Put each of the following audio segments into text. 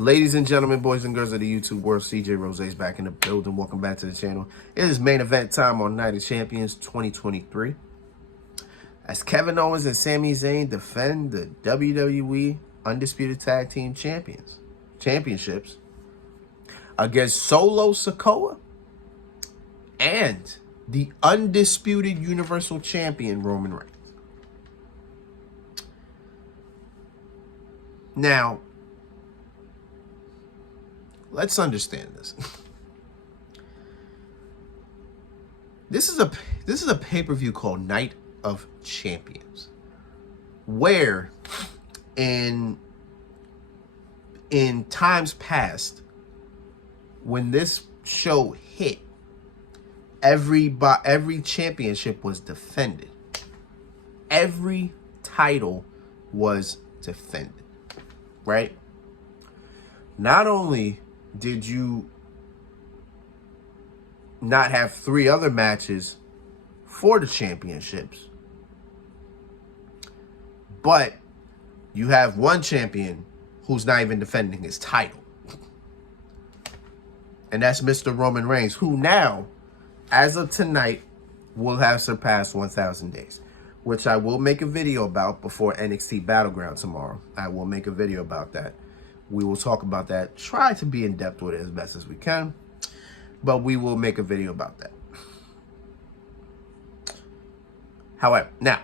Ladies and gentlemen, boys and girls of the YouTube world, CJ Rose's back in the building. Welcome back to the channel. It is main event time on Night of Champions 2023. As Kevin Owens and Sami Zayn defend the WWE Undisputed Tag Team Championships against Solo Sikoa and the Undisputed Universal Champion Roman Reigns. Now, let's understand this. This is a pay-per-view called Night of Champions, where in times past, when this show hit, every championship was defended. Every title was defended, right? Not only did you not have 3 other matches for the championships, but you have one champion who's not even defending his title. And that's Mr. Roman Reigns, who now, as of tonight, will have surpassed 1,000 days, which I will make a video about before NXT Battleground tomorrow. I will make a video about that. We will talk about that. Try to be in depth with it as best as we can, but we will make a video about that. However, now,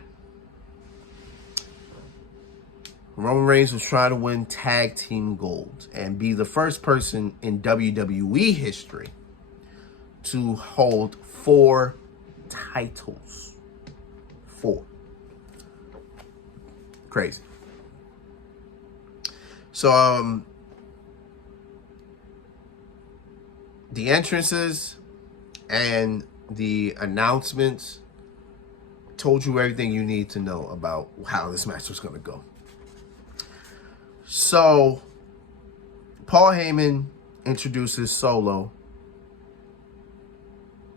Roman Reigns was trying to win tag team gold and be the first person in WWE history to hold 4 titles. 4. Crazy. So, the entrances and the announcements told you everything you need to know about how this match was going to go. So, Paul Heyman introduces Solo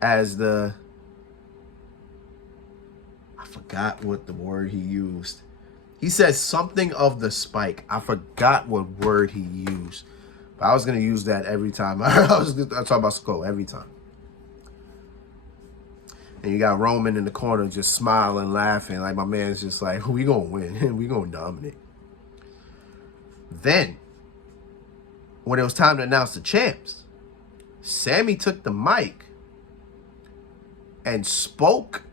as I forgot what the word he used. He says something of the spike. I forgot what word he used. But I was going to use that every time. I was going to talk about Sikoa every time. And you got Roman in the corner just smiling, laughing. Like, my man's just like, we going to win. We going to dominate. Then, when it was time to announce the champs, Sami took the mic and spoke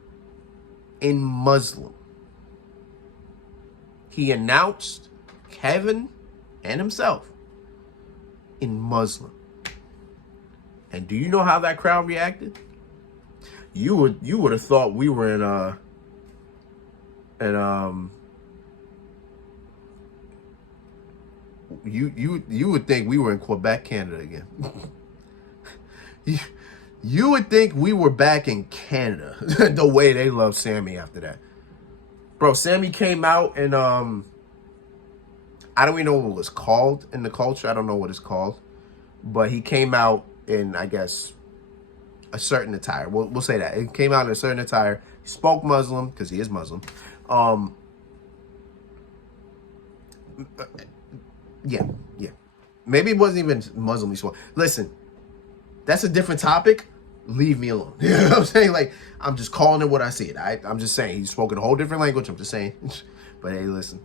in Muslim. He announced Kevin and himself in Muslim. And do you know how that crowd reacted? You would have thought we were you would think we were in Quebec, Canada again. You would think we were back in Canada. The way they love Sami after that. Bro, Sami came out and I don't even know what it was called in the culture. I don't know what it's called. But he came out in, I guess, a certain attire. We'll say that. He came out in a certain attire. He spoke Muslim, because he is Muslim. Yeah. Maybe it wasn't even Muslim he spoke. Listen, that's a different topic. Leave me alone. You know what I'm saying? Like, I'm just calling it what I see it. I'm just saying. He spoke in a whole different language. I'm just saying. But hey, listen.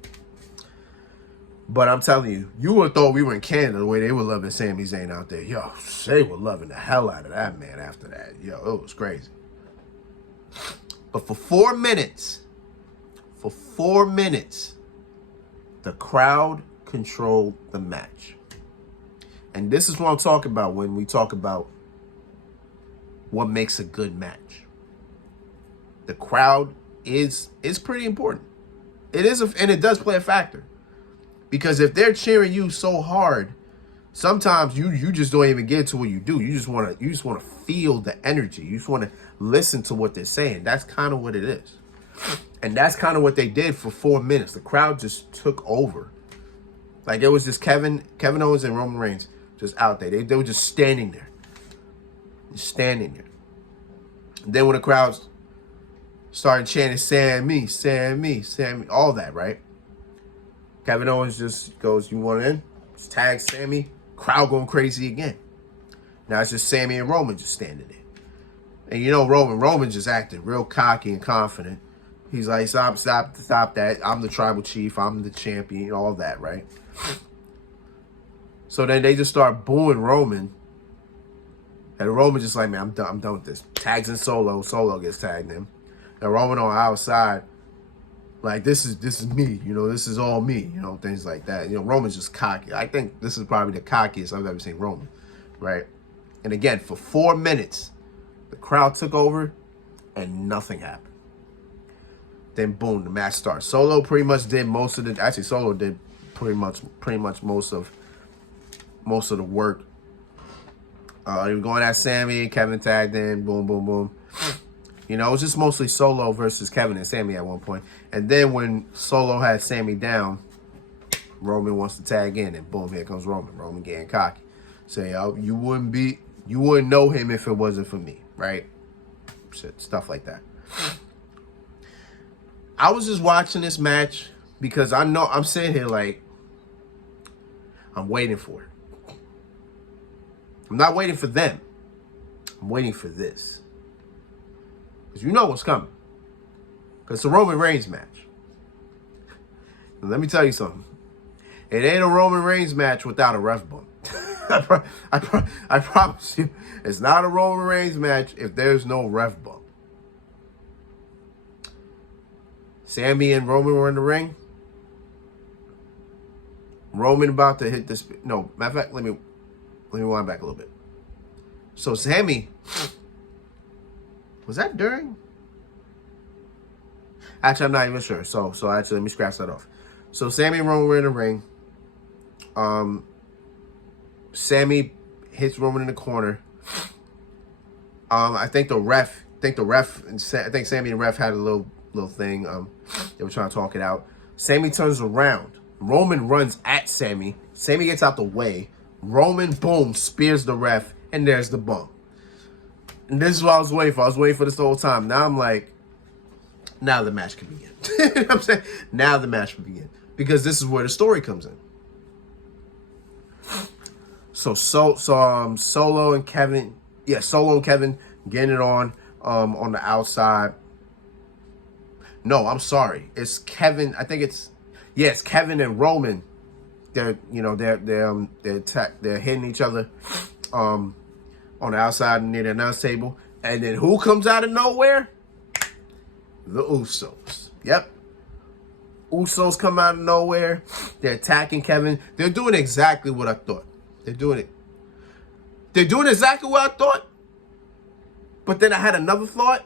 But I'm telling you, you would have thought we were in Canada the way they were loving Sami Zayn out there. Yo, they were loving the hell out of that man after that. Yo, it was crazy. But for 4 minutes, the crowd controlled the match. And this is what I'm talking about when we talk about what makes a good match. The crowd is pretty important. It is, and it does play a factor. Because if they're cheering you so hard, sometimes you just don't even get to what you do. You just want to feel the energy. You just want to listen to what they're saying. That's kind of what it is. And that's kind of what they did for 4 minutes. The crowd just took over. Like, it was just Kevin Owens and Roman Reigns just out there. They were just standing there. Standing there. And then when the crowds started chanting, Sami, Sami, Sami, all that, right? Kevin Owens just goes, you want in? Tag Sami. Crowd going crazy again. Now it's just Sami and Roman just standing there. And you know Roman just acted real cocky and confident. He's like, stop that. I'm the tribal chief. I'm the champion. All that, right? So then they just start booing Roman. And Roman just like, man, I'm done with this. Tags in Solo. Solo gets tagged in. And Roman on the outside, like, this is me. You know, this is all me. You know, things like that. You know, Roman's just cocky. I think this is probably the cockiest I've ever seen Roman, right? And again, for 4 minutes, the crowd took over and nothing happened. Then boom, the match starts. Solo pretty much did most of the. Actually, Solo did pretty much most of the work. They were going at Sami. Kevin tagged in. Boom, boom, boom. You know, it was just mostly Solo versus Kevin and Sami at one point. And then when Solo had Sami down, Roman wants to tag in, and boom, here comes Roman. Roman getting cocky, saying, "Oh, you wouldn't know him if it wasn't for me," right? Shit, stuff like that. I was just watching this match because I know I'm sitting here like I'm waiting for it. I'm not waiting for them. I'm waiting for this. Because you know what's coming. Because it's a Roman Reigns match. And let me tell you something. It ain't a Roman Reigns match without a ref bump. I promise you. It's not a Roman Reigns match if there's no ref bump. Sami and Roman were in the ring. Roman about to hit this. No, matter of fact, let me wind back a little bit. So Sami, was that during? Actually, I'm not even sure. So actually, let me scratch that off. So Sami and Roman were in the ring. Sami hits Roman in the corner. I think Sami and ref had a little thing. They were trying to talk it out. Sami turns around. Roman runs at Sami. Sami gets out the way. Roman, boom, spears the ref, and there's the bump. And this is what I was waiting for. I was waiting for this the whole time. Now I'm like, now the match can begin. You know what I'm saying? Now the match can begin. Because this is where the story comes in. So Solo and Kevin getting it on the outside. No, I'm sorry. It's Kevin. I think it's Kevin and Roman. They're hitting each other on the outside near the announce table. And then who comes out of nowhere? The Usos. Yep. Usos come out of nowhere. They're attacking Kevin. They're doing exactly what I thought. They're doing exactly what I thought. But then I had another thought.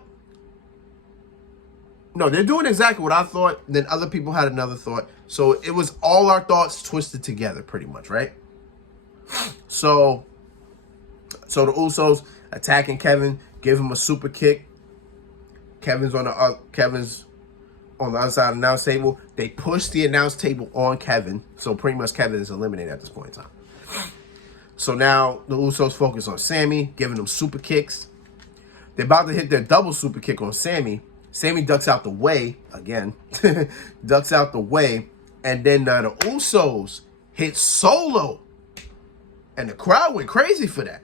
No, they're doing exactly what I thought. Then other people had another thought. So it was all our thoughts twisted together pretty much, right? So the Usos attacking Kevin, give him a super kick. Kevin's on the other side of the announce table. They push the announce table on Kevin. So pretty much Kevin is eliminated at this point in time. So now the Usos focus on Sami, giving him super kicks. They're about to hit their double super kick on Sami. Sami ducks out the way again. Ducks out the way. And then the Usos hit Solo. And the crowd went crazy for that.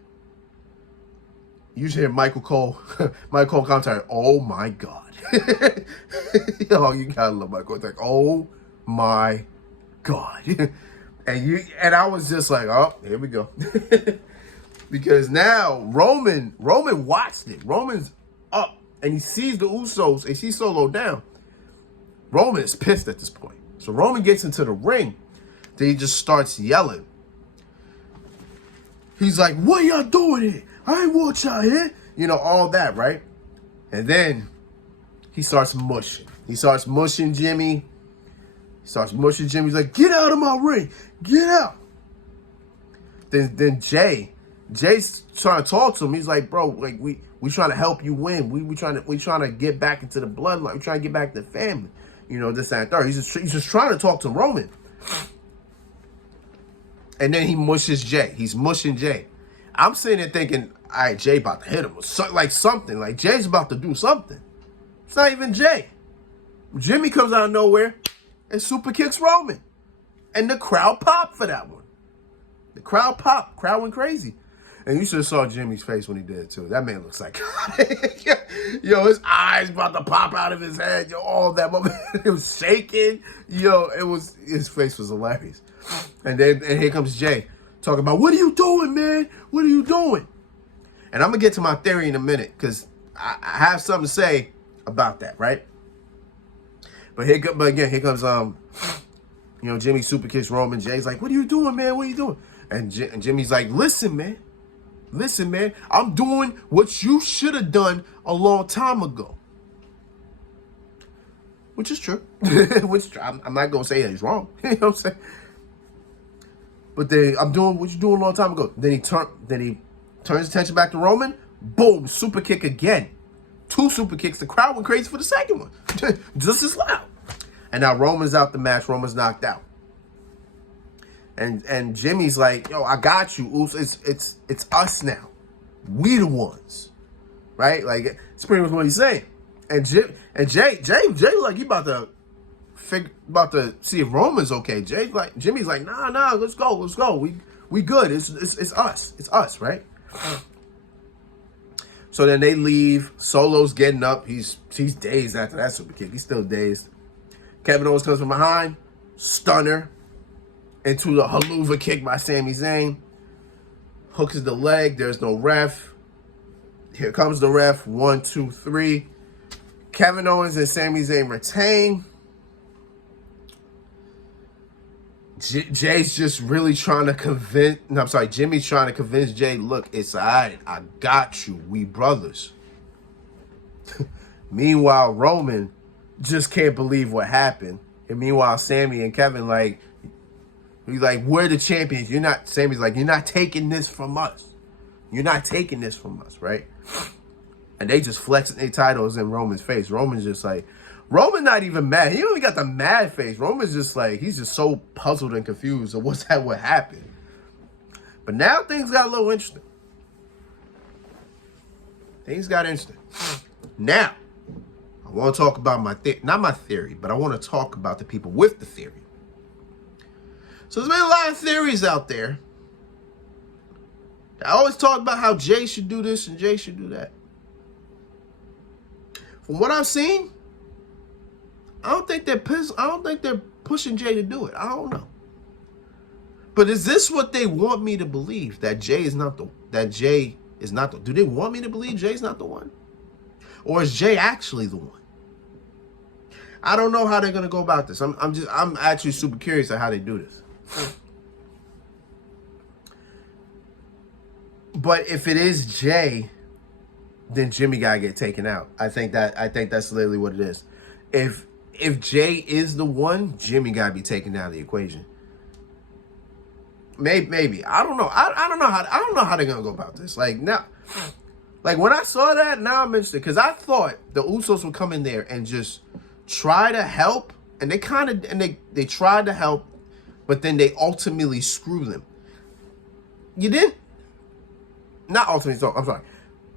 You should hear Michael Cole commentary. Oh my God. Oh, you gotta love Michael. It's like, oh my God. And I was just like, oh, here we go. Because now Roman watched it. Roman's up and he sees the Usos and sees Solo down. Roman is pissed at this point. So Roman gets into the ring. Then he just starts yelling. He's like, what y'all doing here? I ain't want y'all here. You know, all that, right? And then he starts mushing. He starts mushing Jimmy. He's like, get out of my ring. Get out. Then Jay's trying to talk to him. He's like, bro, like we trying to help you win. We trying to get back into the bloodline. We trying to get back to the family. You know, this, that, and third. He's just trying to talk to Roman. And then he mushes Jay. He's mushing Jay. I'm sitting there thinking, all right, Jay about to hit him. Like something. Like Jay's about to do something. It's not even Jay. Jimmy comes out of nowhere and super kicks Roman. And the crowd popped for that one. The crowd popped. Crowd went crazy. And you should have saw Jimmy's face when he did it, too. That man looks like... Yo, his eyes about to pop out of his head. Yo, all that moment. It was shaking. Yo, his face was hilarious. And here comes Jay talking about, what are you doing, man? What are you doing? And I'm going to get to my theory in a minute because I have something to say about that, right? But again, here comes, Jimmy super kicks Roman. Jay's like, what are you doing, man? What are you doing? And Jimmy's like, listen, man, I'm doing what you should have done a long time ago. Which is true. I'm not going to say that he's wrong. You know what I'm saying? But I'm doing what you doing a long time ago. Then he turns attention back to Roman. Boom, super kick again. 2 super kicks. The crowd went crazy for the second one. Just as loud. And now Roman's out the match. Roman's knocked out. And Jimmy's like, yo, I got you. Oops, it's us now. We the ones. Right? Like, it's pretty much what he's saying. And Jay like, you about to see if Roman's okay. Jimmy's like, nah, let's go. We good. It's us. It's us, right? So then they leave. Solo's getting up. He's dazed after that super kick. He's still dazed. Kevin Owens comes from behind. Stunner. Into the haluva kick by Sami Zayn. Hooks the leg. There's no ref. Here comes the ref. 1, 2, 3. Kevin Owens and Sami Zayn retain. Jay's just really trying to convince... No, I'm sorry. Jimmy's trying to convince Jay, look, it's all right. I got you. We brothers. Meanwhile, Roman just can't believe what happened. And meanwhile, Sami and Kevin, he's like, we're the champions. Sami's like, you're not taking this from us. You're not taking this from us, right? And they just flexing their titles in Roman's face. Roman's just like... Roman not even mad. He only got the mad face. Roman's just like, he's just so puzzled and confused of what happened. But now things got a little interesting. Things got interesting. Now, I want to talk about not my theory, but I want to talk about the people with the theory. So there's been a lot of theories out there. I always talk about how Jay should do this and Jay should do that. From what I've seen, I don't think they're pushing Jay to do it. I don't know. But is this what they want me to believe? That Jay is not the do they want me to believe Jay's not the one? Or is Jay actually the one? I don't know how they're gonna go about this. I'm actually super curious at how they do this. But if it is Jay, then Jimmy gotta get taken out. I think that's literally what it is. If Jay is the one, Jimmy gotta be taken out of the equation. Maybe. I don't know. I don't know how they're gonna go about this. When I saw that, now I'm interested. Because I thought the Usos would come in there and just try to help. And they tried to help, but then they ultimately screw them. You didn't? Not ultimately, I'm sorry.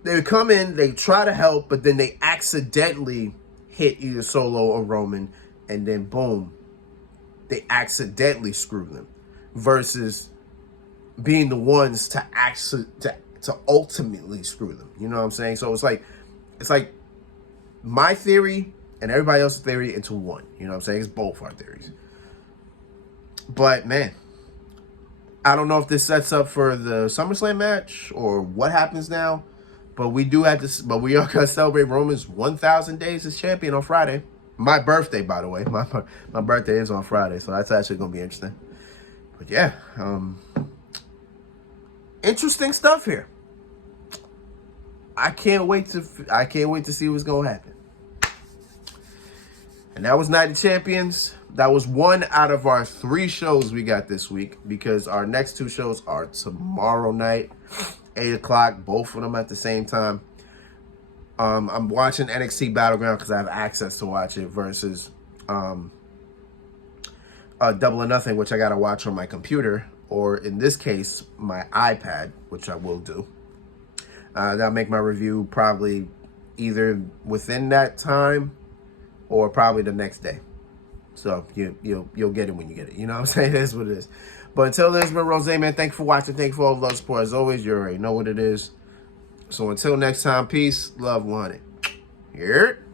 They would come in, they try to help, but then they accidentally hit either Solo or Roman, and then boom, they accidentally screw them. Versus being the ones to ultimately screw them. You know what I'm saying? So it's like my theory and everybody else's theory into one. You know what I'm saying? It's both our theories. But man, I don't know if this sets up for the SummerSlam match or what happens now. But we are gonna celebrate Roman's 1,000 days as champion on Friday. My birthday, by the way. My birthday is on Friday, so that's actually gonna be interesting. But yeah, interesting stuff here. I can't wait to see what's gonna happen. And that was Night of Champions. That was one out of our 3 shows we got this week, because our next 2 shows are tomorrow night, 8 o'clock, both of them at the same time. I'm watching NXT Battleground because I have access to watch it, versus Double or Nothing, which I got to watch on my computer, or in this case, my iPad, which I will do. That'll make my review probably either within that time or probably the next day. So you'll get it when you get it. You know what I'm saying? That's what it is. But until then, it's been Rose, man. Thank you for watching. Thank you for all the love support. As always, you already know what it is. So until next time, peace, love, 100. Here.